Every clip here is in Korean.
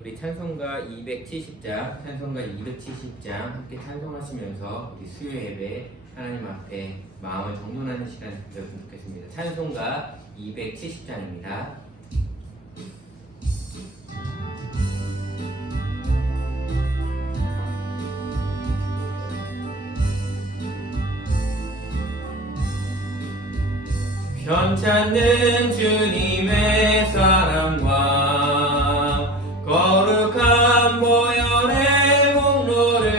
우리 찬송가 270장, 찬송가 270장 함께 찬송하시면서 우리 수요 예배 하나님 앞에 마음을 정돈하는 시간 되었으면 좋겠습니다. 찬송가 270장입니다. 편찮는 주님의 사랑과 거룩한 보혈의 공로를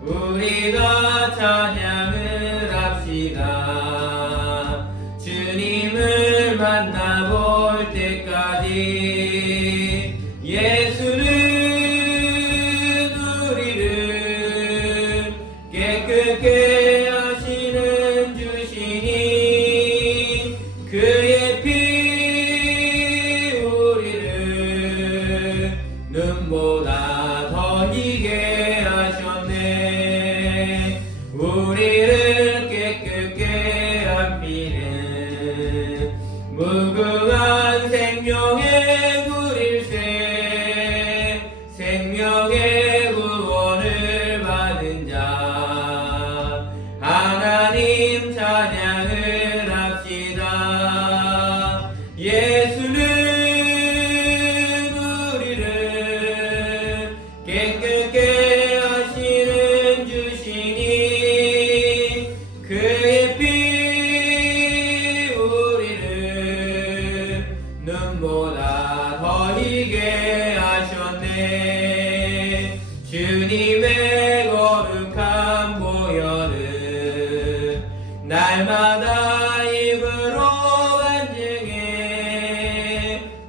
우리가 찬양을 합시다. 주님을 만나볼 때까지 예수는 우리를 깨끗게 하시는 주시니 그의 피 우리를 눈보다 더 희게 하셨네. 우리를 깨끗게 한 피는 무궁한 생명의 구릴새 생명의 구원을 받은 자 하나님 찬양을 합시다. 예수는 우리를 깨끗게 하시는 주시니 그의 피 우리를 눈보다 더 희게 하셨네. 주님의 거룩한 보혈을 날마다 입으로 간증해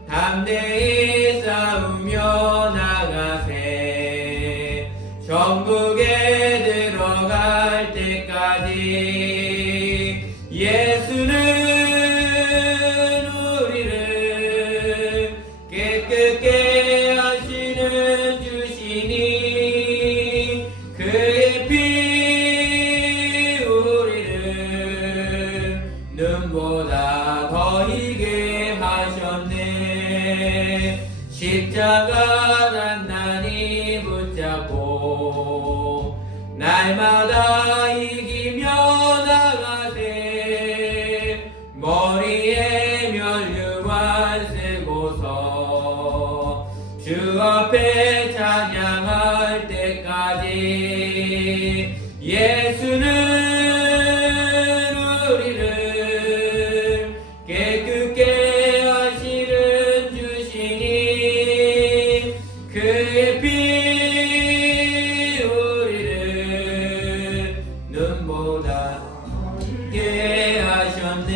담대히 싸우며 나가세. 천국에 들어갈 때까지 예수는 우리를 깨끗게 하시는 주시니 그의 피 우리를 눈보다 더 희게 하셨네. 십자가 단단히 붙잡고 날마다 이기며 나가세. 머리에 면류관 쓰고서 주 앞에 찬양할 때까지 예수는 우리를 깨끗게 하시는 주시니 그의 피 우리를 눈보다 희게 하셨네.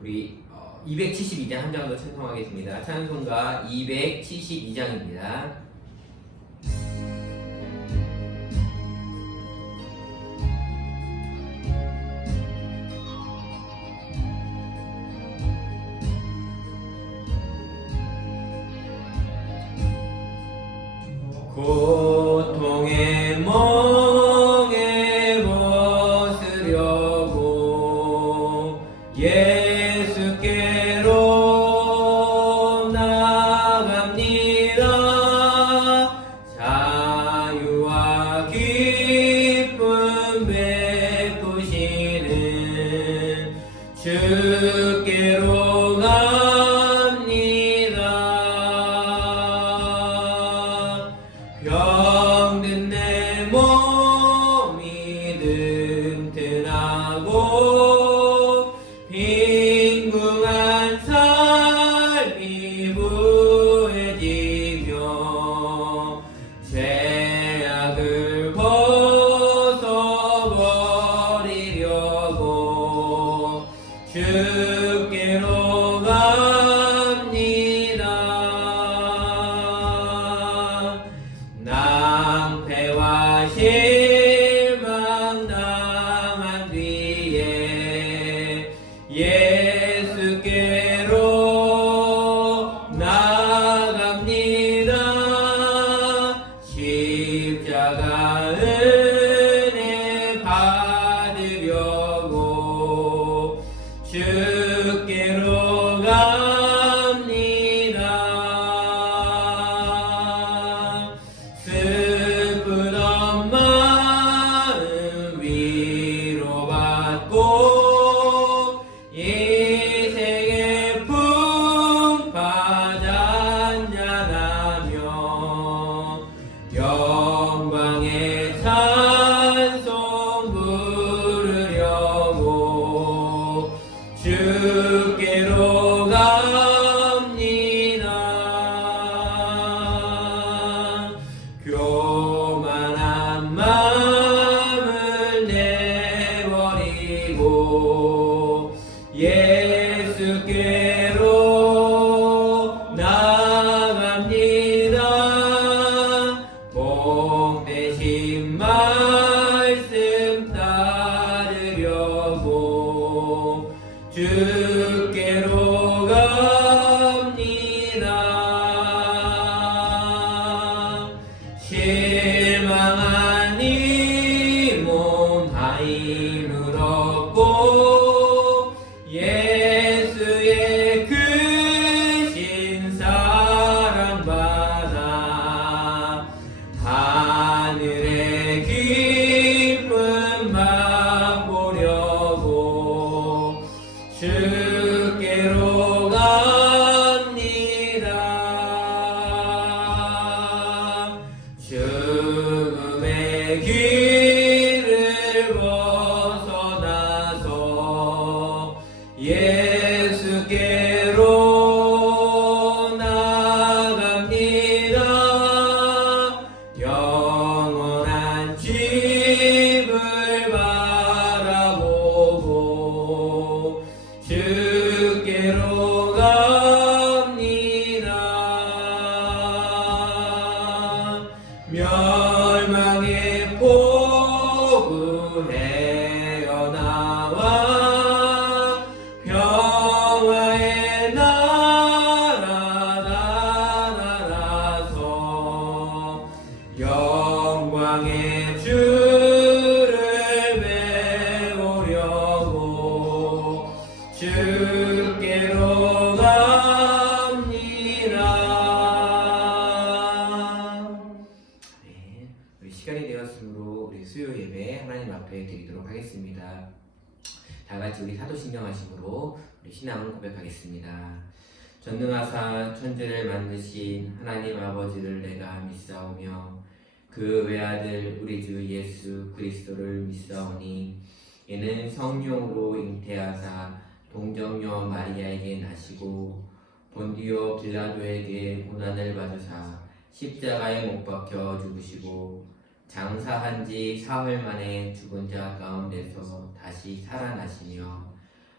우리 272장 한 장 더 찬송하겠습니다. 찬송가 272장입니다. 고통의 멍에 벗으려고 예수께로 나갑니다. 자유와 기쁨 베푸시는 주께로 갑니다. 병든 내 몸이 든든하고 빈궁한 삶이 부해지며 죄악을 벗어버리려고 주께 헤어나와 평화의 나라 나라서 영광의 주를 배우려고 주께로 갑니다. 네, 우리 시간이 되었으므로 우리 수요 예배 하나님 앞에 드리도록 하겠습니다. 다 같이 우리 사도신경 하심으로 우리 신앙을 고백하겠습니다. 전능하사 천지를 만드신 하나님 아버지를 내가 믿사오며 그 외아들 우리 주 예수 그리스도를 믿사오니 이는 성령으로 잉태하사 동정녀 마리아에게 나시고 본디오 빌라도에게 고난을 받으사 십자가에 못 박혀 죽으시고 장사한 지 사흘 만에 죽은 자 가운데서 다시 살아나시며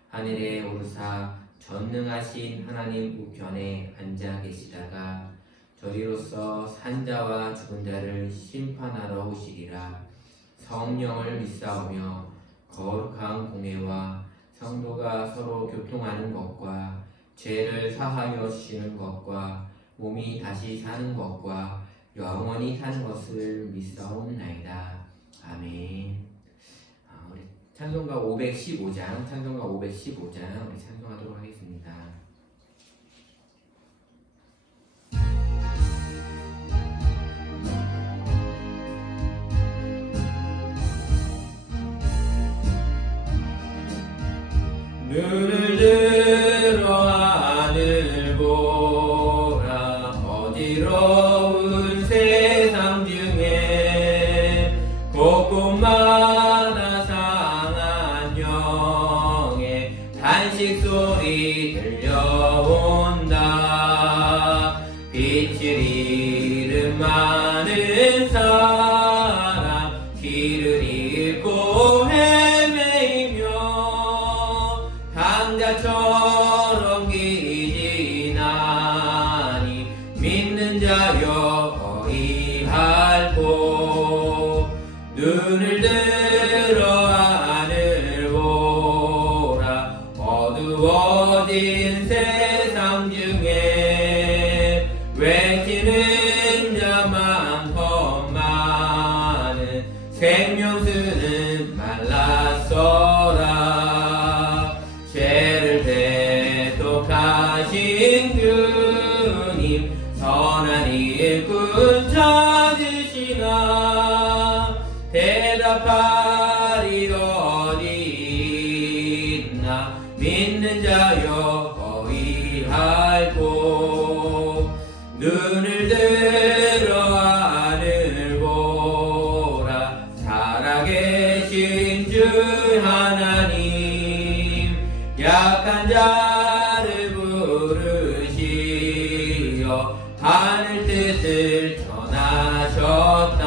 하늘에 오르사 전능하신 하나님 우편에 앉아 계시다가 저리로서 산자와 죽은 자를 심판하러 오시리라. 성령을 믿사오며 거룩한 공회와 성도가 서로 교통하는 것과 죄를 사하여 주시는 것과 몸이 다시 사는 것과 영원히 사는 것을 믿사옵나이다. 아멘. 우리 찬송가 515장 우리 찬송하도록 하겠습니다. 눈을 들어 하늘 보라. 어지러운 세상 중에 곳곳마다 상한 영의 탄식 소리 들려온다. 빛을 잃은 많은 사람 길을 잃고 강자처럼 길이 나니 믿는 자여 어이할고 눈을 들어 하늘 보라. 어두워진 세상 중에 외치는 자 많건만은 생명수는 말랐어라. 죄를 대속하신 주님 선한 일꾼 찾으시나 대답하리 어디 있나 믿는 자여 어이할고 눈을 들어 하늘 보라. 살아계신 주 하나님 약한 자를 부르시어 하늘 뜻을 전하셨다.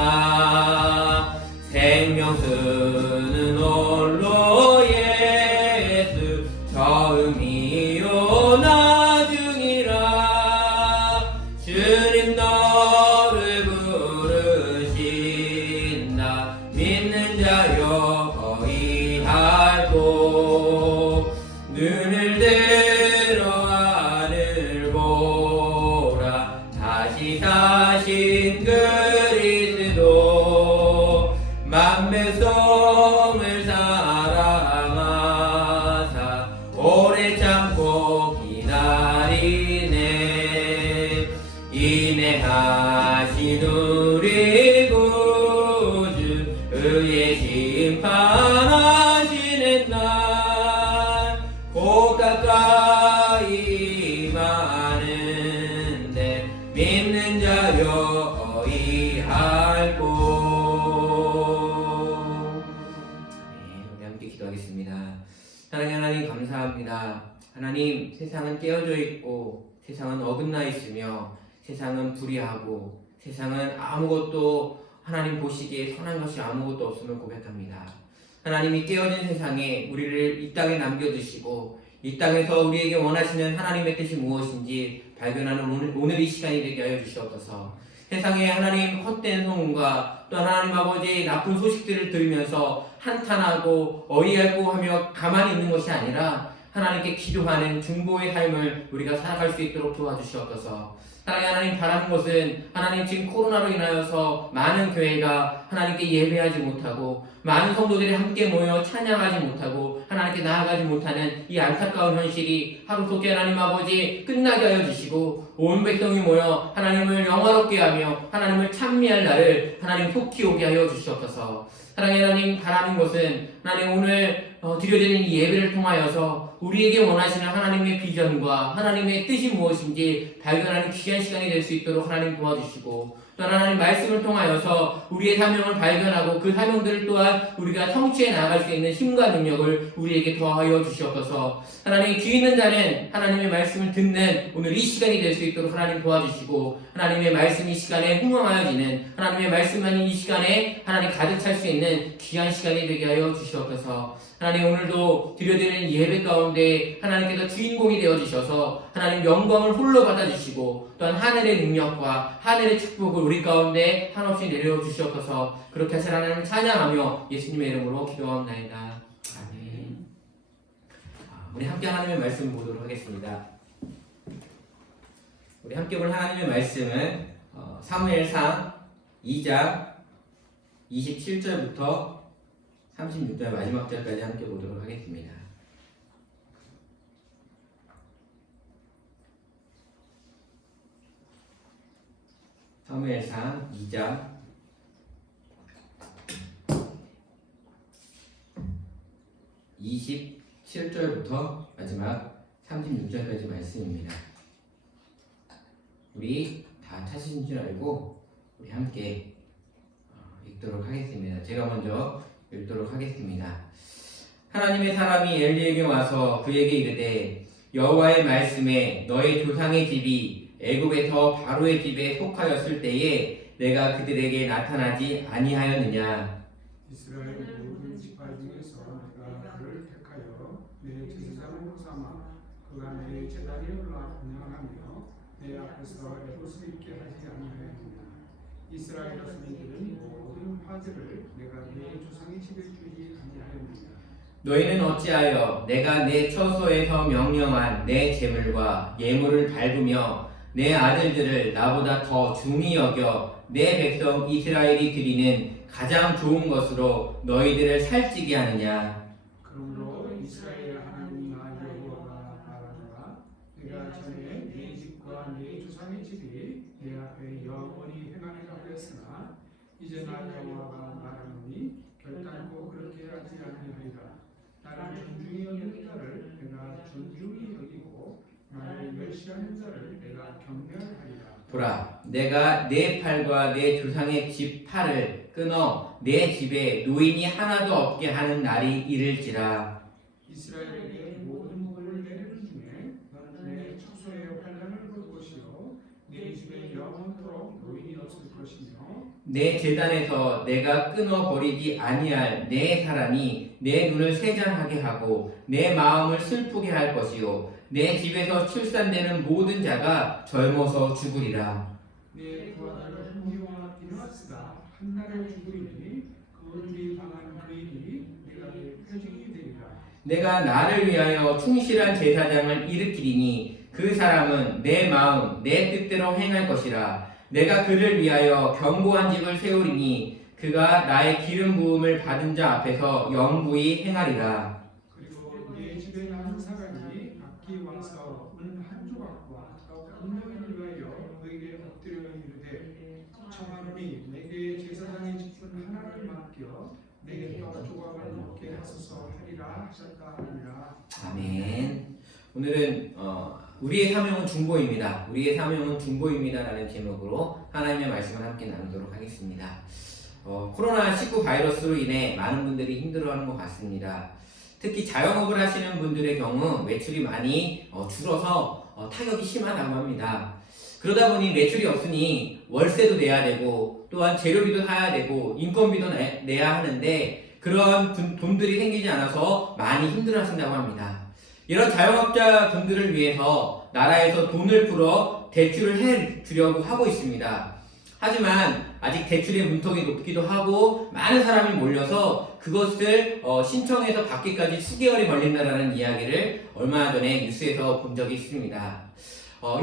생명수는 홀로 예수 처음이요 나중이라. 주님 너를 부르신다. 믿는 자여 어이할고 눈을 들어 하늘 보라. 다시 사신 그리스도 만배송을 사랑하사 오래 참고 기다리네. 인내하신 우리 구주 의의 심판하시는 날 곧 가까이 많은데 믿는 자여 어이할고. 우리 함께 기도하겠습니다. 사랑하는 하나님 감사합니다. 하나님, 세상은 깨어져 있고 세상은 어긋나 있으며 세상은 불의하고 세상은 아무것도 하나님 보시기에 선한 것이 아무것도 없음을 고백합니다. 하나님이 깨어진 세상에 우리를 이 땅에 남겨두시고 이 땅에서 우리에게 원하시는 하나님의 뜻이 무엇인지 발견하는 오늘 이 시간이 되게 하여 주시옵소서. 세상에 하나님 헛된 소문과 또 하나님 아버지 나쁜 소식들을 들으면서 한탄하고 어이없고 하며 가만히 있는 것이 아니라 하나님께 기도하는 중보의 삶을 우리가 살아갈 수 있도록 도와주시옵소서. 사랑하는 하나님, 바라는 것은 하나님 지금 코로나로 인하여서 많은 교회가 하나님께 예배하지 못하고 많은 성도들이 함께 모여 찬양하지 못하고 하나님께 나아가지 못하는 이 안타까운 현실이 하루속히 하나님 아버지 끝나게 하여 주시고 온 백성이 모여 하나님을 영화롭게 하며 하나님을 찬미할 날을 하나님 속히 오게 하여 주시옵소서. 사랑하는 하나님, 바라는 것은 하나님 오늘 드려지는 이 예배를 통하여서 우리에게 원하시는 하나님의 비전과 하나님의 뜻이 무엇인지 발견하는 귀한 시간이 될 수 있도록 하나님 도와주시고, 또 하나님 말씀을 통하여서 우리의 사명을 발견하고 그 사명들을 또한 우리가 성취해 나아갈 수 있는 힘과 능력을 우리에게 더하여 주시옵소서. 하나님, 귀 있는 자는 하나님의 말씀을 듣는 오늘 이 시간이 될 수 있도록 하나님 도와주시고, 하나님의 말씀이 시간에 흥황하여지는, 하나님의 말씀만이 이 시간에 하나님 가득 찰 수 있는 귀한 시간이 되게 하여 주시옵소서. 하나님, 오늘도 드려드리는 예배 가운데 하나님께서 주인공이 되어주셔서 하나님 영광을 홀로 받아주시고, 또한 하늘의 능력과 하늘의 축복을 우리 가운데 한없이 내려주시옵소서. 그렇게 하실 하나님을 찬양하며 예수님의 이름으로 기도하옵나이다. 아멘. 우리 함께 하나님의 말씀 보도록 하겠습니다. 우리 함께 볼 하나님의 말씀은 사무엘상 2장 27절부터 36절 마지막 절까지 함께 보도록 하겠습니다. 사무엘상 2장 27절부터 마지막 36절까지 말씀입니다. 우리 다 찾으신 줄 알고 우리 함께 읽도록 하겠습니다. 제가 먼저 읽도록 하겠습니다. 하나님의 사람이 엘리에게 와서 그에게 이르되, 여호와의 말씀에 너의 조상의 집이 애굽에서 바로의 집에 속하였을 때에 내가 그들에게 나타나지 아니하였느냐? 이스라엘 모든 지파 중에서 내가 그를 택하여 내 제사장으로 삼아 그가 내 제단에 올라 분양하며 내 앞에서 애굽을 있게 하지 아니하였느냐? 이스라엘 자손들은 모든 화제를 내가 내 조상의 집에 주지 아니하였느냐? 너희는 어찌하여 내가 내 처소에서 명령한 내 제물과 예물을 밟으며 내 아들들을 나보다 더 중히 여겨 내 백성 이스라엘이 드리는 가장 좋은 것으로 너희들을 살찌게 하느냐? 그러므로 이스라엘 하나님 나 여호와가 말하노라. 내가 전에 네 집과 네 조상의 집이 내 앞에 영원히 행하리라고 했으나 이제 나 여호와가 말하노니 결단코 그렇게 하지 아니하리라. 나를 존중히 여기는 자를 내가 존중히 여기고 나를 멸시하는 자를 내가 경멸하리라. 보라, 내가 내 팔과 내 조상의 집 팔을 끊어 내 집에 노인이 하나도 없게 하는 날이 이를지라. 이스라엘에게 모든 복을 내리는 중에 너는 내 처소에 환란을 볼 것이요 내 집에 영원토록 노인이 없을 것이며 내 제단에서 내가 끊어 버리지 아니할 내 사람이 내 눈을 세잔하게 하고 내 마음을 슬프게 할 것이요 내 집에서 출산되는 모든 자가 젊어서 죽으리라. 내 두 아들을 후기와 비누하스다 한날에 죽으리니 그들이 당한 그 일이 내가 내 표징이 되리라. 내가 나를 위하여 충실한 제사장을 일으키리니 그 사람은 내 마음 내 뜻대로 행할 것이라. 내가 그를 위하여 견고한 집을 세우리니 그가 나의 기름 부음을 받은 자 앞에서 영구히 행하리라. 그리고 내 집에 남은 사람이 악기 와서 은 한 조각과 떡 한 덩이를 위하여 너에게 엎드려 이르되 청하노니 내게 제사장의 직분 하나를 맡겨 내게 떡 조각을 먹게 하소서 하리라 하셨다 하니라. 아멘. 오늘은 우리의 사명은 중보입니다. 우리의 사명은 중보입니다라는 제목으로 하나님의 말씀을 함께 나누도록 하겠습니다. 코로나19 바이러스로 인해 많은 분들이 힘들어하는 것 같습니다. 특히 자영업을 하시는 분들의 경우 매출이 많이 줄어서 타격이 심하다고 합니다. 그러다 보니 매출이 없으니 월세도 내야 되고 또한 재료비도 사야 되고 인건비도 내야 하는데 그런 돈들이 생기지 않아서 많이 힘들어하신다고 합니다. 이런 자영업자 분들을 위해서 나라에서 돈을 풀어 대출을 해주려고 하고 있습니다. 하지만 아직 대출의 문턱이 높기도 하고 많은 사람이 몰려서 그것을 신청해서 받기까지 수개월이 걸린다라는 이야기를 얼마 전에 뉴스에서 본 적이 있습니다.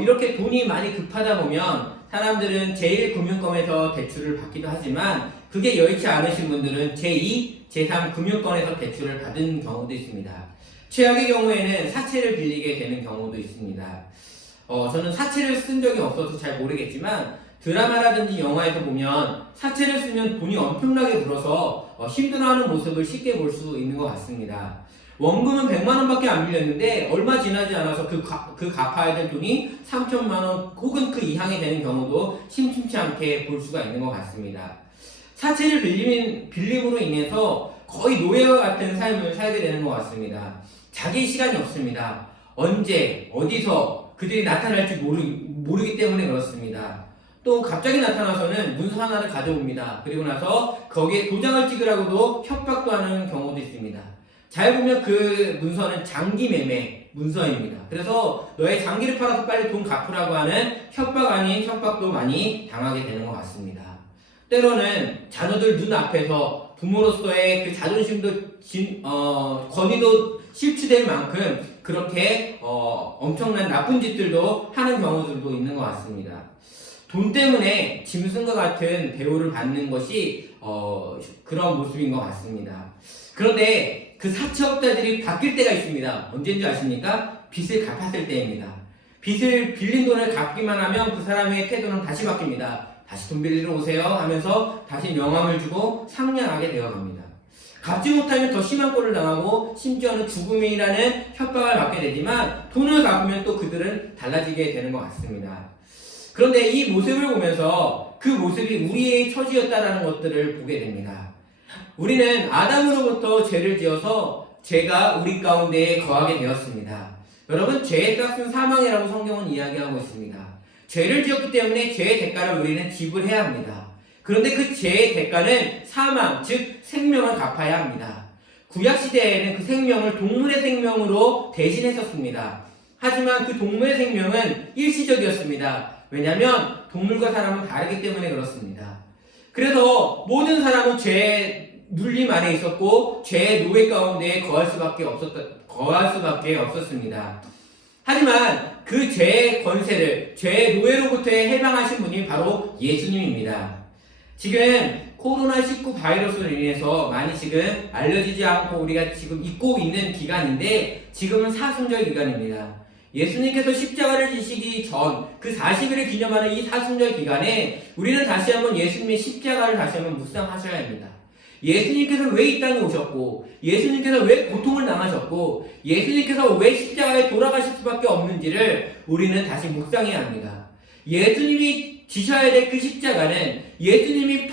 이렇게 돈이 많이 급하다 보면 사람들은 제1금융권에서 대출을 받기도 하지만 그게 여의치 않으신 분들은 제2, 제3 금융권에서 대출을 받은 경우도 있습니다. 최악의 경우에는 사채를 빌리게 되는 경우도 있습니다. 저는 사채를 쓴 적이 없어서 잘 모르겠지만 드라마라든지 영화에서 보면 사채를 쓰면 돈이 엄청나게 불어서 힘들어하는 모습을 쉽게 볼 수 있는 것 같습니다. 원금은 100만 원밖에 안 빌렸는데 얼마 지나지 않아서 그 갚아야 될 돈이 3천만 원 혹은 그 이상이 되는 경우도 심심치 않게 볼 수가 있는 것 같습니다. 사채를 빌림으로 인해서 거의 노예와 같은 삶을 살게 되는 것 같습니다. 자기 시간이 없습니다. 언제, 어디서 그들이 나타날지 모르기 때문에 그렇습니다. 또 갑자기 나타나서는 문서 하나를 가져옵니다. 그리고 나서 거기에 도장을 찍으라고도 협박도 하는 경우도 있습니다. 잘 보면 그 문서는 장기 매매 문서입니다. 그래서 너의 장기를 팔아서 빨리 돈 갚으라고 하는 협박 아닌 협박도 많이 당하게 되는 것 같습니다. 때로는 자녀들 눈앞에서 부모로서의 그 자존심도 권위도 실추될 만큼 그렇게 엄청난 나쁜 짓들도 하는 경우들도 있는 것 같습니다. 돈 때문에 짐승과 같은 대우를 받는 것이 그런 모습인 것 같습니다. 그런데 그 사채업자들이 바뀔 때가 있습니다. 언제인지 아십니까? 빚을 갚았을 때입니다. 빚을 빌린 돈을 갚기만 하면 그 사람의 태도는 다시 바뀝니다. 다시 돈 빌리러 오세요 하면서 다시 명함을 주고 상냥하게 되어갑니다. 갚지 못하면 더 심한 꼴을 당하고 심지어는 죽음이라는 협박을 받게 되지만 돈을 갚으면 또 그들은 달라지게 되는 것 같습니다. 그런데 이 모습을 보면서 그 모습이 우리의 처지였다라는 것들을 보게 됩니다. 우리는 아담으로부터 죄를 지어서 죄가 우리 가운데에 거하게 되었습니다. 여러분, 죄의 값은 사망이라고 성경은 이야기하고 있습니다. 죄를 지었기 때문에 죄의 대가를 우리는 지불해야 합니다. 그런데 그 죄의 대가는 사망, 즉 생명을 갚아야 합니다. 구약시대에는 그 생명을 동물의 생명으로 대신했었습니다. 하지만 그 동물의 생명은 일시적이었습니다. 왜냐하면 동물과 사람은 다르기 때문에 그렇습니다. 그래서 모든 사람은 죄의 눌림 안에 있었고 죄의 노예 가운데 거할 수밖에 없었습니다. 하지만 그 죄의 권세를, 죄의 노예로부터의 해방하신 분이 바로 예수님입니다. 지금 코로나19 바이러스로 인해서 많이 지금 알려지지 않고 우리가 지금 잊고 있는 기간인데 지금은 사순절 기간입니다. 예수님께서 십자가를 지시기 전 그 40일을 기념하는 이 사순절 기간에 우리는 다시 한번 예수님의 십자가를 다시 한번 묵상하셔야 합니다. 예수님께서 왜 이 땅에 오셨고, 예수님께서 왜 고통을 당하셨고, 예수님께서 왜 십자가에 돌아가실 수밖에 없는지를 우리는 다시 묵상해야 합니다. 예수님이 지셔야 될 그 십자가는, 예수님이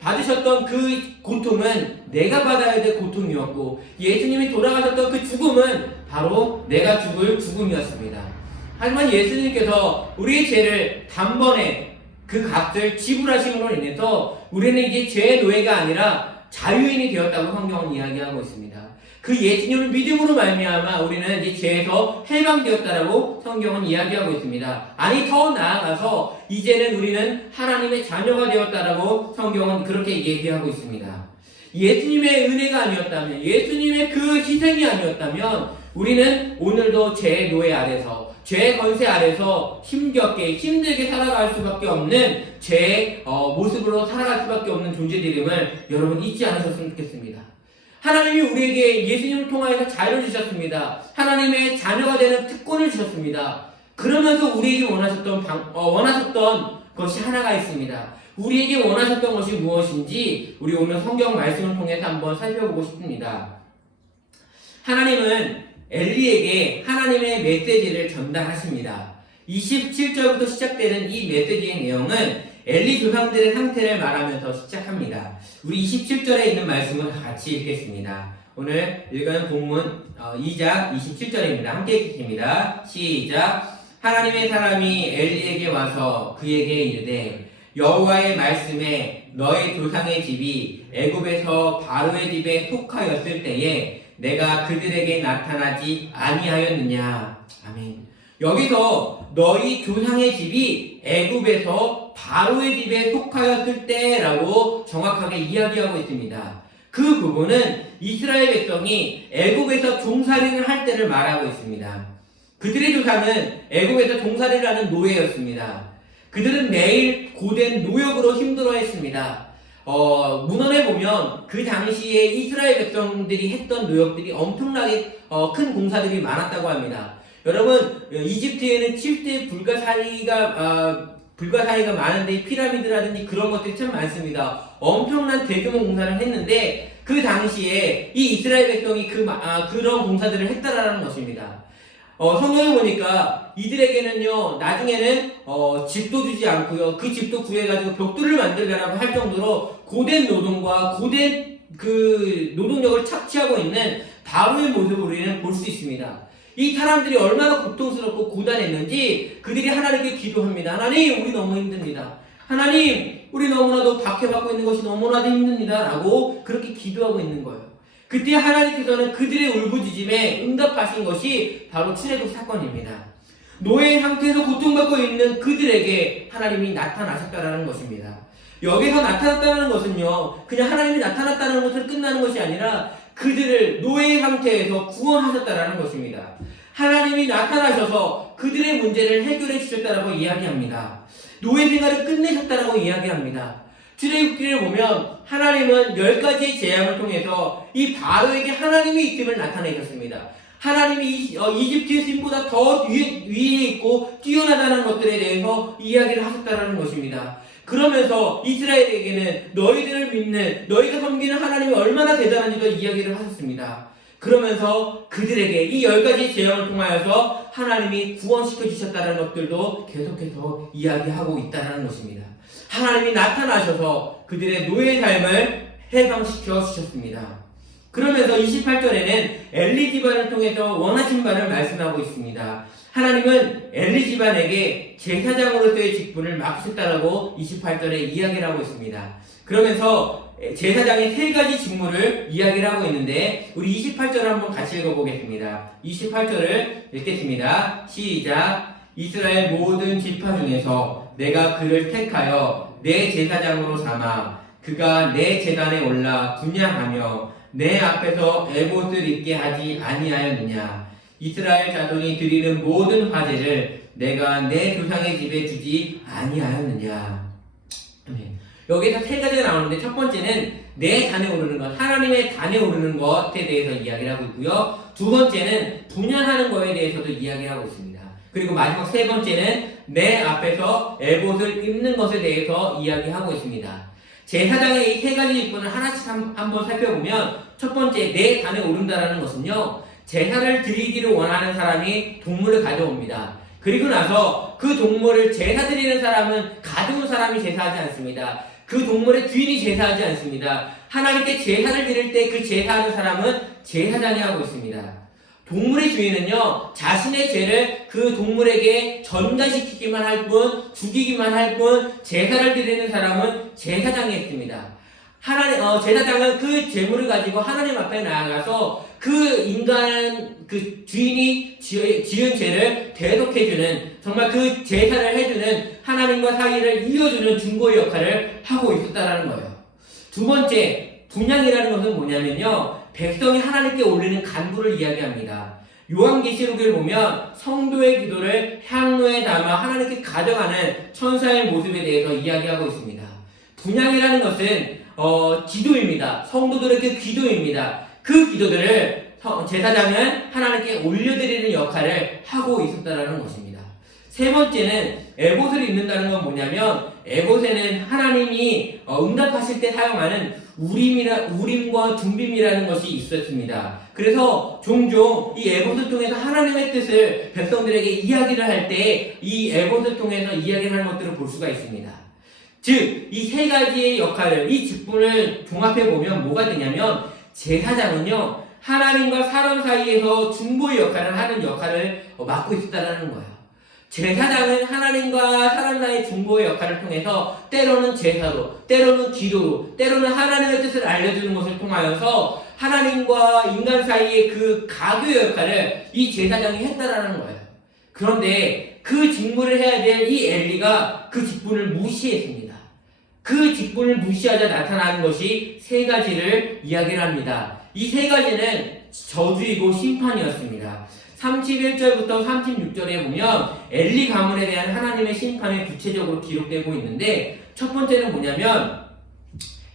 받으셨던 그 고통은 내가 받아야 될 고통이었고, 예수님이 돌아가셨던 그 죽음은 바로 내가 죽을 죽음이었습니다. 하지만 예수님께서 우리의 죄를 단번에 그 값을 지불하심으로 인해서 우리는 이제 죄의 노예가 아니라 자유인이 되었다고 성경은 이야기하고 있습니다. 그 예수님을 믿음으로 말미암아 우리는 이제 죄에서 해방되었다라고 성경은 이야기하고 있습니다. 아니, 더 나아가서 이제는 우리는 하나님의 자녀가 되었다라고 성경은 그렇게 얘기하고 있습니다. 예수님의 은혜가 아니었다면, 예수님의 그 희생이 아니었다면 우리는 오늘도 죄의 노예 아래서, 죄의 권세 아래서 힘겹게 힘들게 살아갈 수밖에 없는 죄의 모습으로 살아갈 수밖에 없는 존재들임을 여러분 잊지 않으셨으면 좋겠습니다. 하나님이 우리에게 예수님을 통하여서 자유를 주셨습니다. 하나님의 자녀가 되는 특권을 주셨습니다. 그러면서 우리에게 원하셨던 것이 하나가 있습니다. 우리에게 원하셨던 것이 무엇인지 우리 오늘 성경 말씀을 통해서 한번 살펴보고 싶습니다. 하나님은 엘리에게 하나님의 메시지를 전달하십니다. 27절부터 시작되는 이 메시지의 내용은 엘리 조상들의 상태를 말하면서 시작합니다. 우리 27절에 있는 말씀을 같이 읽겠습니다. 오늘 읽은 본문 2장 27절입니다. 함께 읽겠습니다. 시작. 하나님의 사람이 엘리에게 와서 그에게 이르되 여호와의 말씀에 너의 조상의 집이 애굽에서 바로의 집에 속하였을 때에 내가 그들에게 나타나지 아니하였느냐. 아멘. 여기서 너희 조상의 집이 애굽에서 바로의 집에 속하였을 때라고 정확하게 이야기하고 있습니다. 그 부분은 이스라엘 백성이 애굽에서 종살이를 할 때를 말하고 있습니다. 그들의 조상은 애굽에서 종살이를 하는 노예였습니다. 그들은 매일 고된 노역으로 힘들어했습니다. 문헌에 보면 그 당시에 이스라엘 백성들이 했던 노역들이 엄청나게 큰 공사들이 많았다고 합니다. 여러분, 이집트에는 7대 불가사리가 많은데 피라미드라든지 그런 것들이 참 많습니다. 엄청난 대규모 공사를 했는데 그 당시에 이 이스라엘 백성이 그런 공사들을 했다라는 것입니다. 성경에 보니까 이들에게는요, 나중에는 집도 주지 않고요, 그 집도 구해가지고 벽돌을 만들라고 할 정도로 고된 노동과 고된 그 노동력을 착취하고 있는 바로의 모습을 우리는 볼 수 있습니다. 이 사람들이 얼마나 고통스럽고 고단했는지 그들이 하나님께 기도합니다. 하나님, 우리 너무 힘듭니다. 하나님, 우리 너무나도 박해받고 있는 것이 너무나도 힘듭니다. 라고 그렇게 기도하고 있는 거예요. 그때 하나님께서는 그들의 울부짖음에 응답하신 것이 바로 출애굽 사건입니다. 노예의 상태에서 고통받고 있는 그들에게 하나님이 나타나셨다는 것입니다. 여기서 나타났다는 것은요, 그냥 하나님이 나타났다는 것을 끝나는 것이 아니라 그들을 노예의 상태에서 구원하셨다는 것입니다. 하나님이 나타나셔서 그들의 문제를 해결해 주셨다라고 이야기합니다. 노예 생활을 끝내셨다라고 이야기합니다. 출애굽기를 보면 하나님은 10가지의 재앙을 통해서 이 바로에게 하나님의 있음을 나타내셨습니다. 하나님이 이집트의 신보다 더 위에 있고 뛰어나다는 것들에 대해서 이야기를 하셨다는 것입니다. 그러면서 이스라엘에게는 너희들을 믿는, 너희가 섬기는 하나님이 얼마나 대단한지도 이야기를 하셨습니다. 그러면서 그들에게 이 10가지 재앙을 통하여서 하나님이 구원시켜 주셨다는 것들도 계속해서 이야기하고 있다는 것입니다. 하나님이 나타나셔서 그들의 노예 삶을 해방시켜 주셨습니다. 그러면서 28절에는 엘리 집안을 통해서 원하신 바를 말씀하고 있습니다. 하나님은 엘리 집안에게 제사장으로서의 직분을 맡기셨다라고 28절에 이야기를 하고 있습니다. 그러면서 제사장의 3가지 직무를 이야기를 하고 있는데 우리 28절을 한번 같이 읽어보겠습니다. 28절을 읽겠습니다. 시작. 이스라엘 모든 지파 중에서 내가 그를 택하여 내 제사장으로 삼아 그가 내 제단에 올라 분향하며 내 앞에서 에봇을 입게 하지 아니하였느냐. 이스라엘 자손이 드리는 모든 화제를 내가 내 조상의 집에 주지 아니하였느냐. 여기서 3가지가 나오는데 첫 번째는 내 단에 오르는 것, 하나님의 단에 오르는 것에 대해서 이야기를 하고 있고요. 두 번째는 분양하는 것에 대해서도 이야기를 하고 있습니다. 그리고 마지막 3번째는 내 앞에서 에봇을 입는 것에 대해서 이야기하고 있습니다. 제사장의 이 3가지 직분을 하나씩 한번 살펴보면 첫 번째, 내 단에 오른다라는 것은요, 제사를 드리기를 원하는 사람이 동물을 가져옵니다. 그리고 나서 그 동물을 제사 드리는 사람은 가져온 사람이 제사하지 않습니다. 그 동물의 주인이 제사하지 않습니다. 하나님께 제사를 드릴 때 그 제사하는 사람은 제사장이 하고 있습니다. 동물의 주인은요, 자신의 죄를 그 동물에게 전가시키기만 할 뿐, 죽이기만 할 뿐, 제사를 드리는 사람은 제사장이 했습니다. 제사장은 그 제물을 가지고 하나님 앞에 나아가서 그 인간, 그 주인이 지은 죄를 대속해주는, 정말 그 제사를 해주는 하나님과 사이를 이어주는 중보의 역할을 하고 있었다는 거예요. 두 번째, 분향이라는 것은 뭐냐면요, 백성이 하나님께 올리는 간구를 이야기합니다. 요한계시록을 보면 성도의 기도를 향로에 담아 하나님께 가져가는 천사의 모습에 대해서 이야기하고 있습니다. 분향이라는 것은 기도입니다. 성도들의 그 기도입니다. 그 기도들을 제사장은 하나님께 올려드리는 역할을 하고 있었다는 것입니다. 세 번째는 에봇을 입는다는 건 뭐냐면, 에봇에는 하나님이 응답하실 때 사용하는 우림과 둠빔이라는 것이 있었습니다. 그래서 종종 이 에봇을 통해서 하나님의 뜻을 백성들에게 이야기를 할 때 이 에봇을 통해서 이야기를 하는 것들을 볼 수가 있습니다. 즉, 이 3가지의 역할을, 이 직분을 종합해보면 뭐가 되냐면, 제사장은요, 하나님과 사람 사이에서 중보의 역할을 하는 역할을 맡고 있었다는 거예요. 제사장은 하나님과 사람 사이의 중보의 역할을 통해서 때로는 제사로, 때로는 기도로, 때로는 하나님의 뜻을 알려주는 것을 통하여서 하나님과 인간 사이의 그 가교의 역할을 이 제사장이 했다라는 거예요. 그런데 그 직무를 해야 될 이 엘리가 그 직분을 무시했습니다. 그 직분을 무시하자 나타난 것이 세 가지를 이야기를 합니다. 이 세 가지는 저주이고 심판이었습니다. 31절부터 36절에 보면 엘리 가문에 대한 하나님의 심판이 구체적으로 기록되고 있는데, 첫 번째는 뭐냐면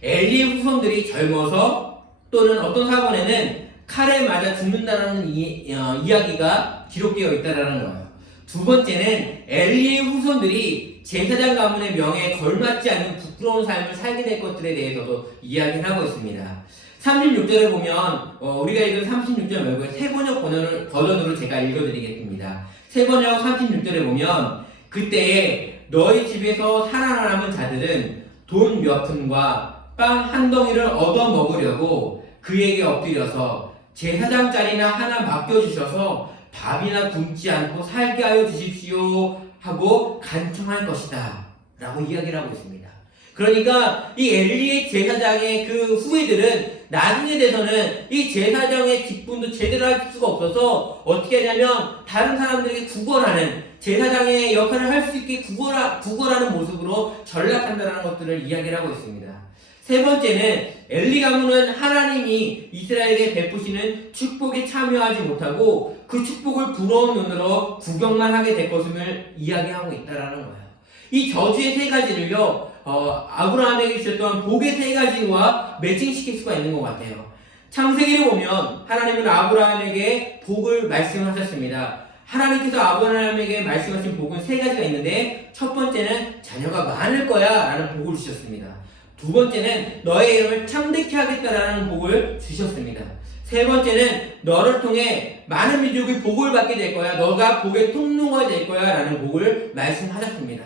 엘리의 후손들이 젊어서 또는 어떤 사본에는 칼에 맞아 죽는다라는 이야기가 기록되어 있다라는 거예요. 두 번째는 엘리의 후손들이 제사장 가문의 명예에 걸맞지 않는 부끄러운 삶을 살게 될 것들에 대해서도 이야기를 하고 있습니다. 36절에 보면 우리가 읽은 36절 말고 새 번역 버전으로 제가 읽어드리겠습니다. 새 번역 36절에 보면 그때에 너희 집에서 살아남은 자들은 돈 몇 푼과 빵 한 덩이를 얻어 먹으려고 그에게 엎드려서 제사장 자리나 하나 맡겨주셔서 밥이나 굶지 않고 살게 하여 주십시오 하고 간청할 것이다 라고 이야기를 하고 있습니다. 그러니까 이 엘리의 제사장의 그 후예들은 나중에 돼서는 이 제사장의 직분도 제대로 할 수가 없어서 어떻게 하냐면 다른 사람들에게 구걸하는, 제사장의 역할을 할 수 있게 구걸하는 모습으로 전락한다는 것들을 이야기를 하고 있습니다. 세 번째는 엘리 가문은 하나님이 이스라엘에게 베푸시는 축복에 참여하지 못하고 그 축복을 부러운 눈으로 구경만 하게 될 것임을 이야기하고 있다는 거예요. 이 저주의 세 가지를요, 아브라함에게 주셨던 복의 세 가지와 매칭시킬 수가 있는 것 같아요. 창세기를 보면 하나님은 아브라함에게 복을 말씀하셨습니다. 하나님께서 아브라함에게 말씀하신 복은 세 가지가 있는데, 첫 번째는 자녀가 많을 거야 라는 복을 주셨습니다. 두 번째는 너의 이름을 창대케 하겠다라는 복을 주셨습니다. 세 번째는 너를 통해 많은 민족이 복을 받게 될 거야, 너가 복의 통로가 될 거야 라는 복을 말씀하셨습니다.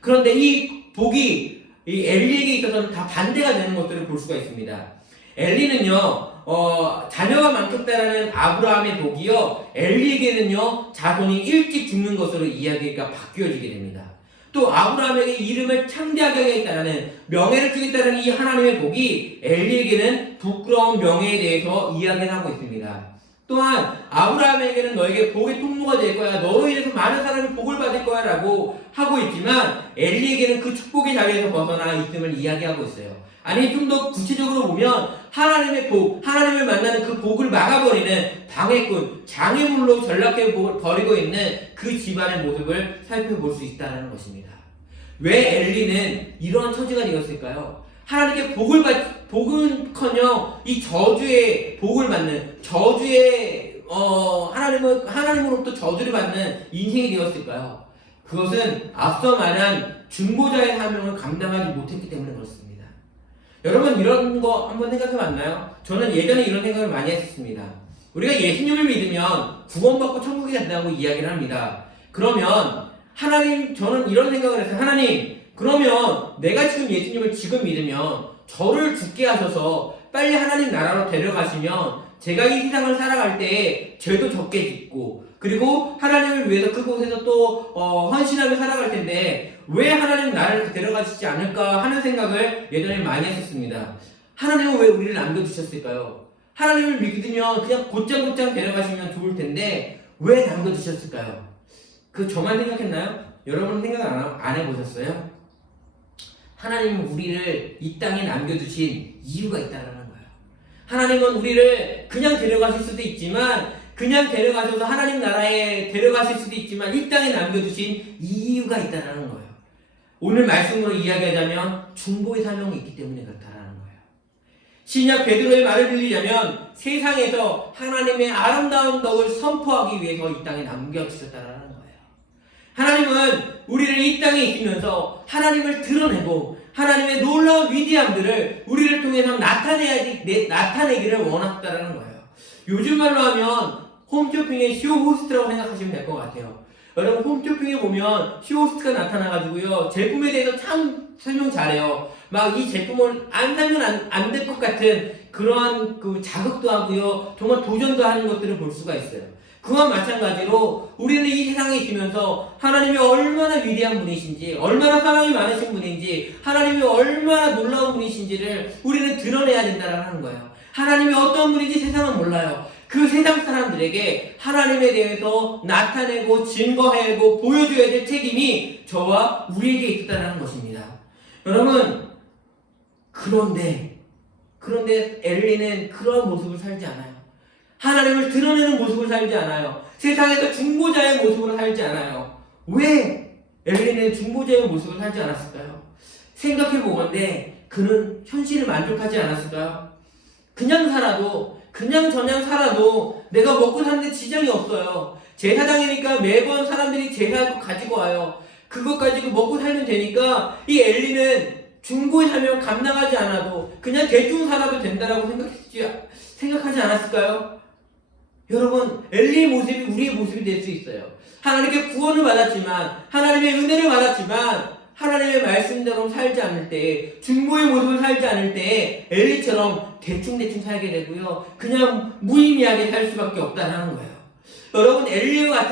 그런데 이 복이 이 엘리에게 있어서는 다 반대가 되는 것들을 볼 수가 있습니다. 엘리는요, 자녀가 많겠다라는 아브라함의 복이요, 엘리에게는요, 자손이 일찍 죽는 것으로 이야기가 바뀌어지게 됩니다. 또 아브라함에게 이름을 창대하게 하겠다라는, 명예를 주겠다는 이 하나님의 복이 엘리에게는 부끄러운 명예에 대해서 이야기를 하고 있습니다. 또한 아브라함에게는 너에게 복의 통로가 될 거야, 너로 인해서 많은 사람이 복을 받을 거야 라고 하고 있지만 엘리에게는 그 축복의 자리에서 벗어나 있음을 이야기하고 있어요. 아니, 좀 더 구체적으로 보면 하나님의 복, 하나님을 만나는 그 복을 막아버리는 방해꾼, 장애물로 전락해 버리고 있는 그 집안의 모습을 살펴볼 수 있다는 것입니다. 왜 엘리는 이러한 처지가 되었을까요? 하나님께 복은커녕 이 저주의 복을 받는, 저주의 하나님으로부터 저주를 받는 인생이 되었을까요? 그것은 앞서 말한 중보자의 사명을 감당하지 못했기 때문에 그렇습니다. 여러분, 이런 거 한번 생각해 봤나요? 저는 예전에 이런 생각을 많이 했었습니다. 우리가 예수님을 믿으면 구원받고 천국에 간다고 이야기를 합니다. 그러면 하나님, 저는 이런 생각을 했어요. 하나님, 그러면 내가 지금 예수님을 지금 믿으면 저를 죽게 하셔서 빨리 하나님 나라로 데려가시면 제가 이 세상을 살아갈 때 죄도 적게 짓고, 그리고 하나님을 위해서 그곳에서 또 헌신하며 살아갈 텐데 왜 하나님 나를 데려가시지 않을까 하는 생각을 예전에 많이 했었습니다. 하나님은 왜 우리를 남겨두셨을까요? 하나님을 믿으면 그냥 곧장곧장 데려가시면 좋을 텐데 왜 남겨두셨을까요? 그 저만 생각했나요? 여러분 생각 안 해보셨어요? 하나님은 우리를 이 땅에 남겨두신 이유가 있다는 거예요. 하나님은 우리를 그냥 데려가실 수도 있지만, 그냥 데려가셔서 하나님 나라에 데려가실 수도 있지만 이 땅에 남겨두신 이유가 있다는 거예요. 오늘 말씀으로 이야기하자면 중보의 사명이 있기 때문에 그렇다는 거예요. 신약 베드로의 말을 빌리자면 세상에서 하나님의 아름다운 덕을 선포하기 위해서 이 땅에 남겨주셨다는 거예요. 하나님은 우리를 이 땅에 있으면서 하나님을 드러내고 하나님의 놀라운 위대함들을 우리를 통해서 나타내기를 원했다는 거예요. 요즘 말로 하면 홈쇼핑의 쇼호스트라고 생각하시면 될 것 같아요. 여러분, 홈쇼핑에 보면 쇼호스트가 나타나가지고요, 제품에 대해서 참 설명 잘해요. 막 이 제품을 안 사면 안 될 것 같은 그러한 그 자극도 하고요, 정말 도전도 하는 것들을 볼 수가 있어요. 그와 마찬가지로 우리는 이 세상에 있으면서 하나님이 얼마나 위대한 분이신지, 얼마나 사랑이 많으신 분인지, 하나님이 얼마나 놀라운 분이신지를 우리는 드러내야 된다는 거예요. 하나님이 어떤 분인지 세상은 몰라요. 그 그 세상 사람들에게 하나님에 대해서 나타내고 증거하고 보여줘야 될 책임이 저와 우리에게 있다는 것입니다. 여러분, 그런데 엘리는 그런 모습을 살지 않아요. 하나님을 드러내는 모습을 살지 않아요. 세상에서 중보자의 모습으로 살지 않아요. 왜 엘리는 중보자의 모습을 살지 않았을까요? 생각해보건대 그는 현실을 만족하지 않았을까요? 그냥 저냥 살아도 내가 먹고 사는데 지장이 없어요. 제사장이니까 매번 사람들이 제사도 가지고 와요. 그것 가지고 먹고 살면 되니까 이 엘리는 중고에 살면 감당하지 않아도 그냥 대충 살아도 된다라고 생각하지 않았을까요? 여러분, 엘리의 모습이 우리의 모습이 될 수 있어요. 하나님께 구원을 받았지만, 하나님의 은혜를 받았지만, 하나님의 말씀대로 살지 않을 때, 중보의 모습을 살지 않을 때 엘리처럼 대충 살게 되고요. 그냥 무의미하게 살 수밖에 없다는 거예요. 여러분, 엘리와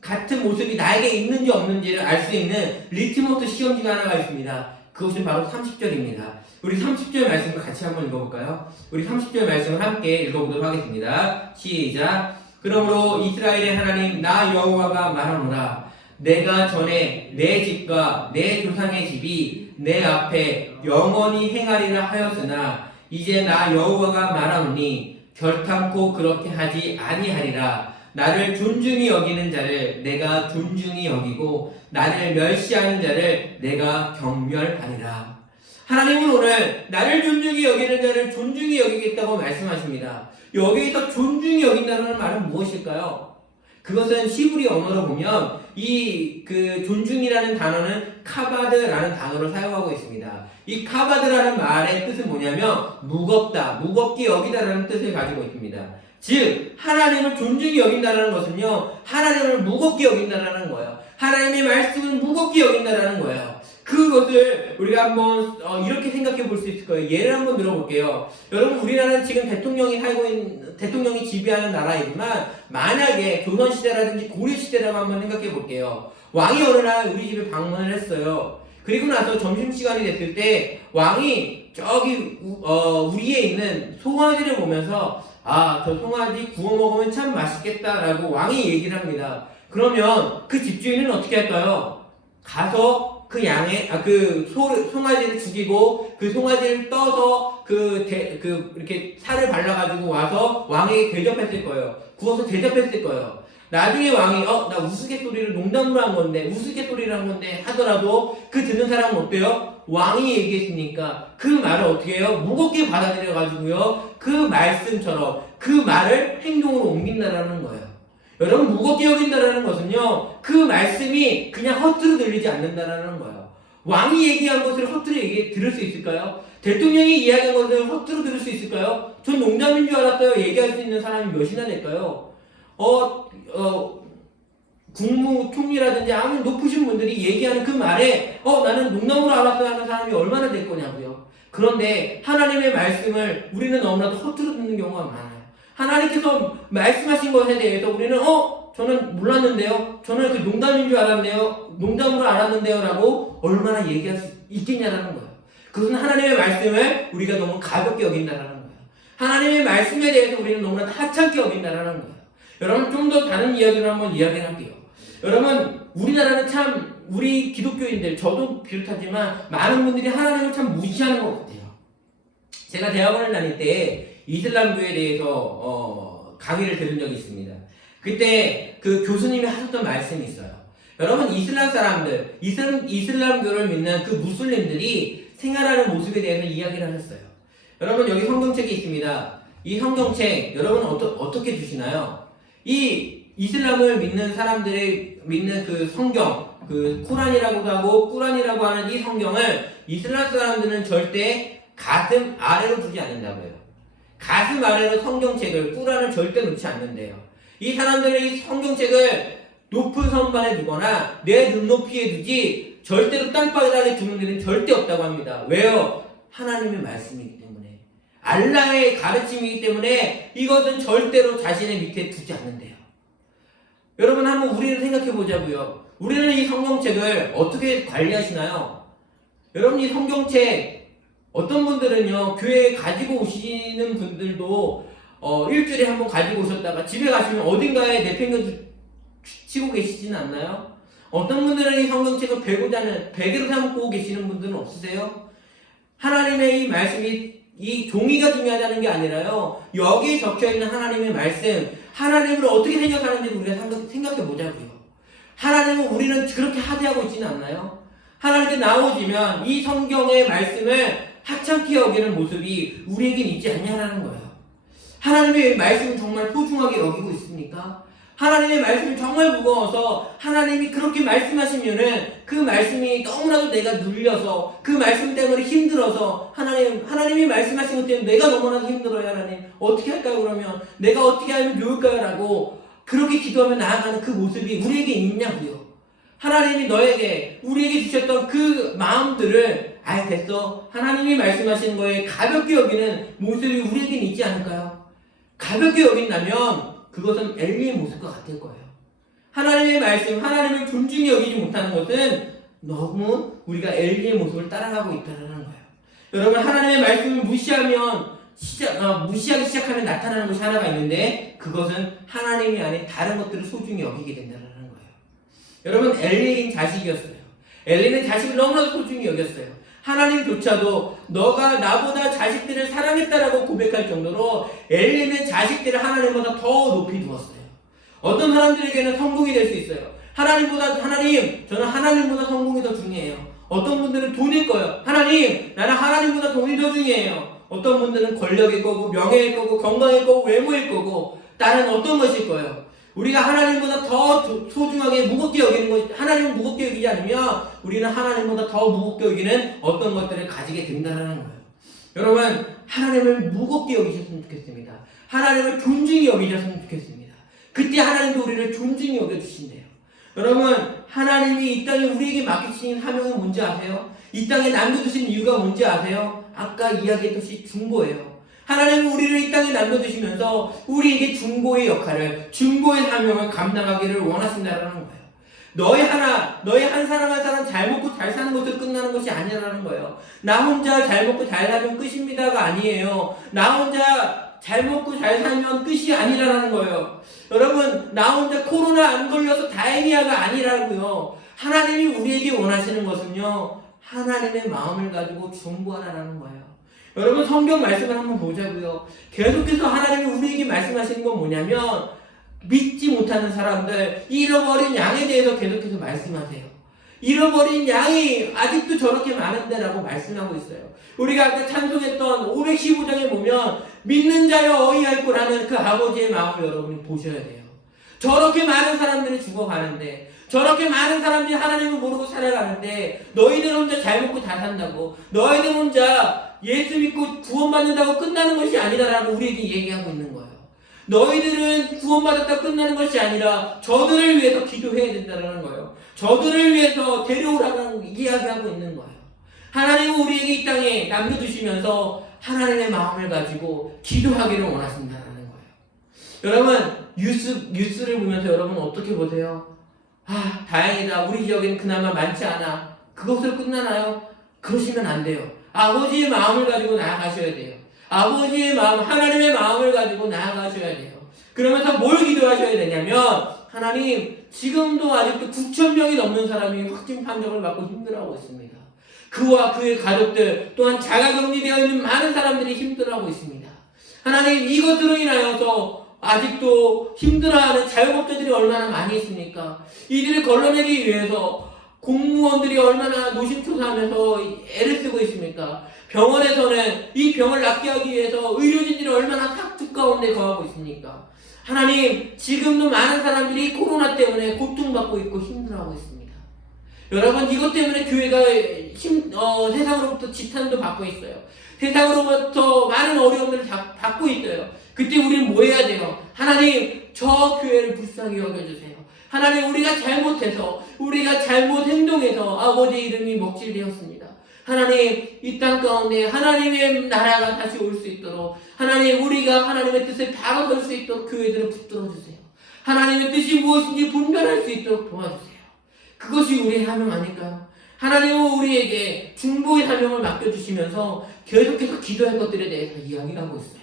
같은 모습이 나에게 있는지 없는지를 알 수 있는 리트머스 시험지가 하나가 있습니다. 그것은 바로 30절입니다. 우리 30절 말씀을 같이 한번 읽어볼까요? 우리 30절 말씀을 함께 읽어보도록 하겠습니다. 시작. 그러므로 이스라엘의 하나님 나 여호와가 말하노라. 내가 전에 내 집과 내 조상의 집이 내 앞에 영원히 행하리라 하였으나 이제 나 여호와가 말하노니 결탄코 그렇게 하지 아니하리라. 나를 존중히 여기는 자를 내가 존중히 여기고 나를 멸시하는 자를 내가 경멸하리라. 하나님은 오늘 나를 존중히 여기는 자를 존중히 여기겠다고 말씀하십니다. 여기서 존중히 여긴다는 말은 무엇일까요? 그것은 히브리 언어로 보면 이 존중이라는 단어는 카바드라는 단어를 사용하고 있습니다. 이 카바드라는 말의 뜻은 뭐냐면 무겁다, 무겁게 여기다라는 뜻을 가지고 있습니다. 즉 하나님을 존중히 여긴다는 것은요, 하나님을 무겁게 여긴다는 거예요. 하나님의 말씀을 무겁게 여긴다는 거예요. 그것을 우리가 한번 이렇게 생각해 볼 수 있을 거예요. 예를 한번 들어볼게요. 여러분, 우리나라는 지금 대통령이 지배하는 나라이지만 만약에 조선시대라든지 고려시대라고 한번 생각해 볼게요. 왕이 어느 날 우리 집에 방문을 했어요. 그리고 나서 점심시간이 됐을 때 왕이 저기 우리에 있는 송아지를 보면서 저 송아지 구워 먹으면 참 맛있겠다라고 왕이 얘기를 합니다. 그러면 그 집주인은 어떻게 할까요? 가서 그 송아지를 죽이고 그 송아지를 떠서 이렇게 살을 발라가지고 와서 왕에게 대접했을 거예요. 구워서 대접했을 거예요. 나중에 왕이 나 우스갯소리를 농담으로 한 건데 우스갯소리를 한 건데 하더라도 그 듣는 사람은 어때요? 왕이 얘기했으니까 그 말을 어떻게 해요? 무겁게 받아들여가지고요, 그 말씀처럼 그 말을 행동으로 옮긴다라는 거예요. 여러분, 무겁게 여긴다라는 것은요, 그 말씀이 그냥 헛으로 들리지 않는다라는 거예요. 왕이 얘기한 것을 헛으로 들을 수 있을까요? 대통령이 이야기한 것을 헛으로 들을 수 있을까요? 전 농담인 줄 알았어요. 얘기할 수 있는 사람이 몇이나 될까요? 국무총리라든지 아무 높으신 분들이 얘기하는 그 말에 나는 농담으로 알았어요 하는 사람이 얼마나 될 거냐고요. 그런데 하나님의 말씀을 우리는 너무나도 헛으로 듣는 경우가 많아요. 하나님께서 말씀하신 것에 대해서 우리는 저는 몰랐는데요, 저는 그 농담인 줄 알았네요, 농담으로 알았는데요 라고 얼마나 얘기할 수 있겠냐라는 거예요. 그것은 하나님의 말씀을 우리가 너무 가볍게 여긴다라는 거예요. 하나님의 말씀에 대해서 우리는 너무나 하찮게 여긴다라는 거예요. 여러분, 좀 더 다른 이야기를 한번 이야기할게요. 여러분, 우리나라는 참 우리 기독교인들, 저도 비롯하지만 많은 분들이 하나님을 참 무시하는 것 같아요. 제가 대학원을 다닐 때 이슬람교에 대해서 강의를 들은 적이 있습니다. 그때 그 교수님이 하셨던 말씀이 있어요. 여러분, 이슬람 사람들, 이슬람교를 믿는 그 무슬림들이 생활하는 모습에 대해서 이야기를 하셨어요. 여러분, 여기 성경책이 있습니다. 이 성경책 여러분 어떻게 주시나요? 이 이슬람을 믿는 사람들의 믿는 그 성경, 그 코란이라고도 하고 꾸란이라고 하는 이 성경을 이슬람 사람들은 절대 가슴 아래로 두지 않는다고요. 가슴 아래로 성경책을, 꾸란을 절대 놓지 않는데요. 이 사람들은 이 성경책을 높은 선반에 두거나 내 눈높이에 두지 절대로 땅바닥에 두는 일은 절대 없다고 합니다. 왜요? 하나님의 말씀이기 때문에, 알라의 가르침이기 때문에 이것은 절대로 자신의 밑에 두지 않는데요. 여러분, 한번 우리를 생각해 보자고요. 우리는 이 성경책을 어떻게 관리하시나요? 여러분, 이 성경책 어떤 분들은요, 교회에 가지고 오시는 분들도 일주일에 한 번 가지고 오셨다가 집에 가시면 어딘가에 내팽겨치고 계시지는 않나요? 어떤 분들은 이 성경책을 베개로 삼고 계시는 분들은 없으세요? 하나님의 이 말씀이 이 종이가 중요하다는 게 아니라요. 여기에 적혀있는 하나님의 말씀, 하나님을 어떻게 생각하는지 우리가 생각해 보자고요. 하나님은 우리는 그렇게 하대하고 있지는 않나요? 하나님께 나오지만 이 성경의 말씀을 하찮게 여기는 모습이 우리에겐 있지 않냐라는 거예요. 하나님의 말씀을 정말 소중하게 여기고 있습니까? 하나님의 말씀이 정말 무거워서 하나님이 그렇게 말씀하시면은 그 말씀이 너무나도 내가 눌려서 그 말씀 때문에 힘들어서 하나님이 말씀하신 것 때문에 내가 너무나도 힘들어요. 하나님 어떻게 할까요? 그러면 내가 어떻게 하면 좋을까요? 라고 그렇게 기도하며 나아가는 그 모습이 우리에게 있냐고요. 하나님이 우리에게 주셨던 그 마음들을 됐어. 하나님이 말씀하시는 거에 가볍게 여기는 모습이 우리에겐 있지 않을까요? 가볍게 여긴다면 그것은 엘리의 모습과 같을 거예요. 하나님의 말씀, 하나님을 존중히 여기지 못하는 것은 너무 우리가 엘리의 모습을 따라가고 있다는 거예요. 여러분, 하나님의 말씀을 무시하기 시작하면 나타나는 것이 하나가 있는데 그것은 하나님이 아닌 다른 것들을 소중히 여기게 된다는 거예요. 여러분, 엘리는 자식이었어요. 엘리는 자식을 너무나도 소중히 여겼어요. 하나님조차도 너가 나보다 자식들을 사랑했다라고 고백할 정도로 엘리는 자식들을 하나님보다 더 높이 두었어요. 어떤 사람들에게는 성공이 될 수 있어요. 하나님, 저는 하나님보다 성공이 더 중요해요. 어떤 분들은 돈일 거예요. 하나님, 나는 하나님보다 돈이 더 중요해요. 어떤 분들은 권력일 거고, 명예일 거고, 건강일 거고, 외모일 거고, 다른 어떤 것일 거예요. 우리가 하나님보다 더 소중하게 무겁게 여기는 것, 하나님을 무겁게 여기지 않으면 우리는 하나님보다 더 무겁게 여기는 어떤 것들을 가지게 된다는 거예요. 여러분, 하나님을 무겁게 여기셨으면 좋겠습니다. 하나님을 존중히 여기셨으면 좋겠습니다. 그때 하나님도 우리를 존중히 여겨주신대요. 여러분, 하나님이 이 땅에 우리에게 맡기신 사명은 뭔지 아세요? 이 땅에 남겨두신 이유가 뭔지 아세요? 아까 이야기했듯이 중보예요. 하나님은 우리를 이 땅에 남겨두시면서 우리에게 중보의 역할을, 중보의 사명을 감당하기를 원하신다는 거예요. 너희 한 사람 잘 먹고 잘 사는 것으로 끝나는 것이 아니라는 거예요. 나 혼자 잘 먹고 잘 살면 끝입니다가 아니에요. 나 혼자 잘 먹고 잘 살면 끝이 아니라는 거예요. 여러분, 나 혼자 코로나 안 걸려서 다행이야가 아니라고요. 하나님이 우리에게 원하시는 것은요, 하나님의 마음을 가지고 중보하라는 거예요. 여러분, 성경 말씀을 한번 보자고요. 계속해서 하나님이 우리에게 말씀하시는 건 뭐냐면 믿지 못하는 사람들, 잃어버린 양에 대해서 계속해서 말씀하세요. 잃어버린 양이 아직도 저렇게 많은데 라고 말씀하고 있어요. 우리가 아까 찬송했던 515장에 보면 믿는 자여 어이할꼬라는 그 아버지의 마음을 여러분이 보셔야 돼요. 저렇게 많은 사람들이 죽어가는데, 저렇게 많은 사람들이 하나님을 모르고 살아가는데 너희들 혼자 잘 먹고 잘 산다고, 너희들 혼자 예수 믿고 구원받는다고 끝나는 것이 아니다라고 우리에게 얘기하고 있는 거예요. 너희들은 구원받았다고 끝나는 것이 아니라 저들을 위해서 기도해야 된다는 거예요. 저들을 위해서 데려오라고 이야기하고 있는 거예요. 하나님은 우리에게 이 땅에 남겨주시면서 하나님의 마음을 가지고 기도하기를 원하신다는 거예요. 여러분, 뉴스를 보면서 여러분 어떻게 보세요? 다행이다. 우리 지역에는 그나마 많지 않아. 그것으로 끝나나요? 그러시면 안 돼요. 아버지의 마음을 가지고 나아가셔야 돼요. 아버지의 마음, 하나님의 마음을 가지고 나아가셔야 돼요. 그러면서 뭘 기도하셔야 되냐면, 하나님, 지금도 아직도 9,000명이 넘는 사람이 확진 판정을 받고 힘들어하고 있습니다. 그와 그의 가족들, 또한 자가격리되어 있는 많은 사람들이 힘들어하고 있습니다. 하나님, 이것으로 인하여서 아직도 힘들어하는 자영업자들이 얼마나 많이 있습니까? 이들을 걸러내기 위해서 공무원들이 얼마나 노심초사하면서 애를 쓰고 있습니까? 병원에서는 이 병을 낫게 하기 위해서 의료진들이 얼마나 삭투 가운데 거하고 있습니까? 하나님, 지금도 많은 사람들이 코로나 때문에 고통받고 있고 힘들어하고 있습니다. 여러분, 이것 때문에 교회가 세상으로부터 지탄도 받고 있어요. 세상으로부터 많은 어려움들을 받고 있어요. 그때 우리는 뭐 해야 돼요? 하나님, 저 교회를 불쌍히 여겨주세요. 하나님, 우리가 잘못해서, 우리가 잘못 행동해서 아버지의 이름이 먹칠되었습니다. 하나님, 이 땅 가운데 하나님의 나라가 다시 올 수 있도록, 하나님, 우리가 하나님의 뜻을 바로설 수 있도록 교회들을 붙들어주세요. 하나님의 뜻이 무엇인지 분별할 수 있도록 도와주세요. 그것이 우리의 사명 아닐까요? 하나님은 우리에게 중보의 사명을 맡겨주시면서 계속해서 기도할 것들에 대해서 이야기하고 있어요.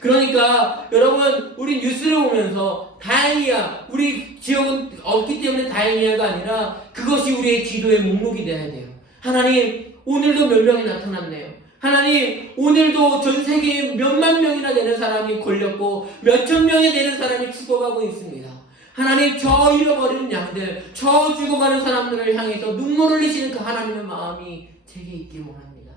그러니까 여러분, 우리 뉴스를 보면서 다행이야, 우리 지역은 없기 때문에 다행이야가 아니라 그것이 우리의 기도의 목록이 되어야 돼요. 하나님, 오늘도 몇 명이 나타났네요. 하나님, 오늘도 전 세계에 몇만 명이나 되는 사람이 걸렸고 몇천 명이 되는 사람이 죽어가고 있습니다. 하나님, 저 잃어버리는 양들, 저 죽어가는 사람들을 향해서 눈물 흘리시는 그 하나님의 마음이 제게 있길 원합니다.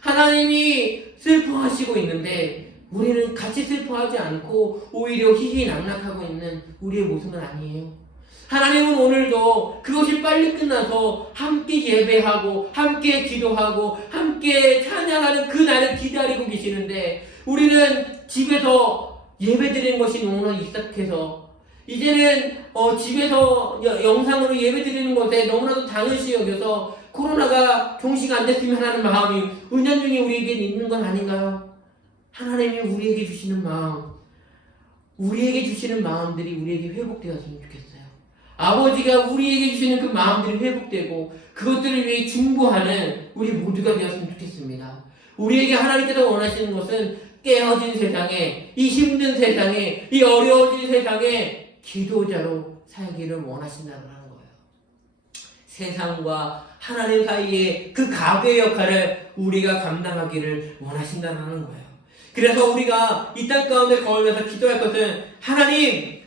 하나님이 슬퍼하시고 있는데 우리는 같이 슬퍼하지 않고 오히려 희희낙낙하고 있는 우리의 모습은 아니에요. 하나님은 오늘도 그것이 빨리 끝나서 함께 예배하고 함께 기도하고 함께 찬양하는 그 날을 기다리고 계시는데, 우리는 집에서 예배드리는 것이 너무나 익숙해서 이제는 집에서 영상으로 예배드리는 것에 너무나도 당연시 여겨서 코로나가 종식이 안 됐으면 하는 마음이 은연중에 우리에게 있는 건 아닌가요? 하나님이 우리에게 주시는 마음, 우리에게 주시는 마음들이 우리에게 회복되었으면 좋겠어요. 아버지가 우리에게 주시는 그 마음들이 회복되고 그것들을 위해 중보하는 우리 모두가 되었으면 좋겠습니다. 우리에게 하나님께서 원하시는 것은 깨어진 세상에, 이 힘든 세상에, 이 어려워진 세상에 기도자로 살기를 원하신다는 거예요. 세상과 하나님 사이에 그 가부의 역할을 우리가 감당하기를 원하신다는 거예요. 그래서 우리가 이 땅 가운데 거하면서 기도할 것은, 하나님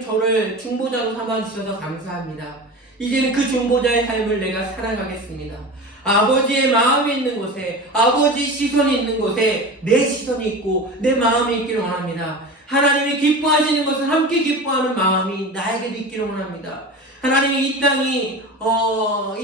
저를 중보자로 삼아주셔서 감사합니다. 이제는 그 중보자의 삶을 내가 살아가겠습니다. 아버지의 마음이 있는 곳에, 아버지의 시선이 있는 곳에 내 시선이 있고 내 마음이 있기를 원합니다. 하나님이 기뻐하시는 것은 함께 기뻐하는 마음이 나에게도 있기를 원합니다. 하나님이 이 땅에서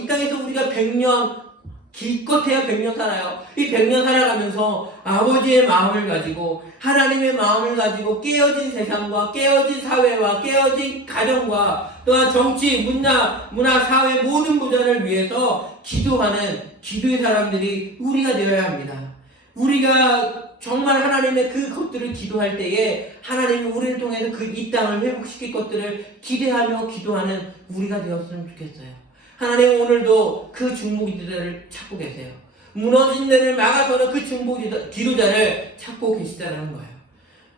우리가 100년, 기껏해야 100년 살아요. 이 100년 살아가면서 아버지의 마음을 가지고, 하나님의 마음을 가지고 깨어진 세상과 깨어진 사회와 깨어진 가정과 또한 정치, 문화, 사회 모든 부자를 위해서 기도하는 기도의 사람들이 우리가 되어야 합니다. 우리가 정말 하나님의 그 것들을 기도할 때에 하나님이 우리를 통해서 그 이 땅을 회복시킬 것들을 기대하며 기도하는 우리가 되었으면 좋겠어요. 하나님, 오늘도 그 중보 기도자를 찾고 계세요. 무너진 데를 막아서는 그 중보 기도자를 찾고 계시다는 거예요.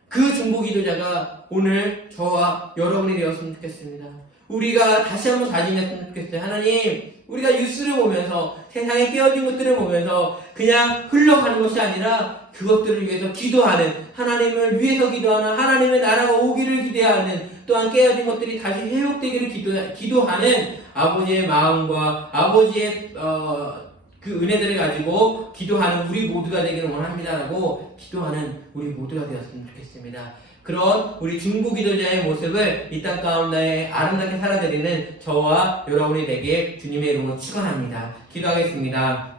그 중보 기도자가 오늘 저와 여러분이 되었으면 좋겠습니다. 우리가 다시 한번 다짐했으면 좋겠어요. 하나님, 우리가 뉴스를 보면서 세상에 깨어진 것들을 보면서 그냥 흘러가는 것이 아니라 그것들을 위해서 기도하는, 하나님을 위해서 기도하는, 하나님의 나라가 오기를 기대하는, 또한 깨어진 것들이 다시 회복되기를 기도하는 아버지의 마음과 아버지의 그 은혜들을 가지고 기도하는 우리 모두가 되기를 원합니다라고 기도하는 우리 모두가 되었으면 좋겠습니다. 그런 우리 중보 기도자의 모습을 이 땅 가운데 아름답게 살아드리는 저와 여러분이 되게 주님의 이름으로 축원합니다. 기도하겠습니다.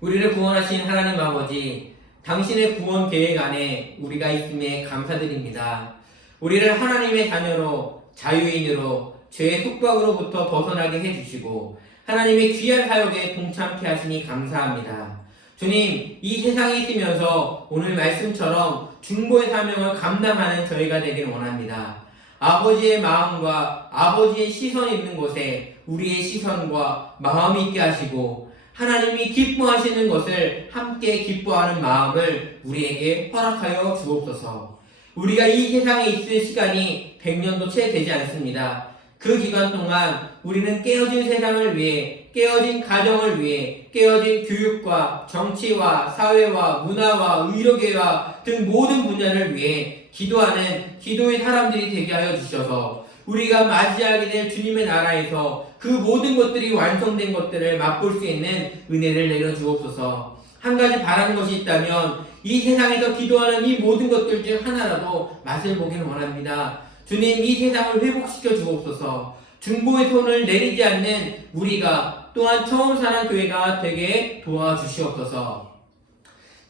우리를 구원하신 하나님 아버지, 당신의 구원 계획 안에 우리가 있음에 감사드립니다. 우리를 하나님의 자녀로, 자유인으로, 죄의 속박으로부터 벗어나게 해주시고 하나님의 귀한 사역에 동참케 하시니 감사합니다. 주님, 이 세상에 있으면서 오늘 말씀처럼 중보의 사명을 감당하는 저희가 되길 원합니다. 아버지의 마음과 아버지의 시선이 있는 곳에 우리의 시선과 마음이 있게 하시고 하나님이 기뻐하시는 것을 함께 기뻐하는 마음을 우리에게 허락하여 주옵소서. 우리가 이 세상에 있을 시간이 100년도 채 되지 않습니다. 그 기간 동안 우리는 깨어진 세상을 위해, 깨어진 가정을 위해, 깨어진 교육과 정치와 사회와 문화와 의료계와 등 모든 분야를 위해 기도하는 기도의 사람들이 되게 하여 주셔서 우리가 맞이하게 될 주님의 나라에서 그 모든 것들이 완성된 것들을 맛볼 수 있는 은혜를 내려 주옵소서. 한 가지 바라는 것이 있다면 이 세상에서 기도하는 이 모든 것들 중 하나라도 맛을 보기를 원합니다. 주님, 이 세상을 회복시켜 주옵소서. 중보의 손을 내리지 않는 우리가, 또한 처음 사는 교회가 되게 도와주시옵소서.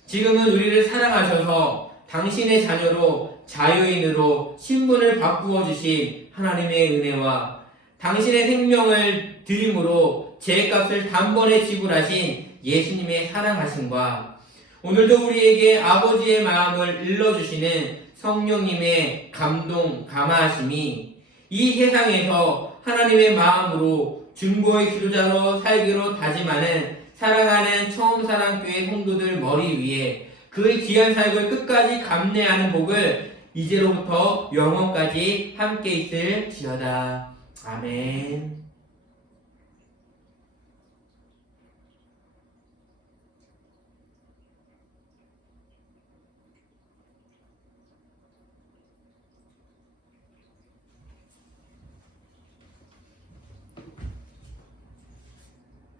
지금은 우리를 사랑하셔서 당신의 자녀로, 자유인으로 신분을 바꾸어 주신 하나님의 은혜와 당신의 생명을 드림으로 죄값을 단번에 지불하신 예수님의 사랑하심과 오늘도 우리에게 아버지의 마음을 일러주시는 성령님의 감동, 감화하심이 이 세상에서 하나님의 마음으로 중보의 기도자로 살기로 다짐하는 사랑하는 처음 사랑교회 성도들 머리 위에 그의 귀한 사역을 끝까지 감내하는 복을 이제로부터 영원까지 함께 있을지어다. 아멘.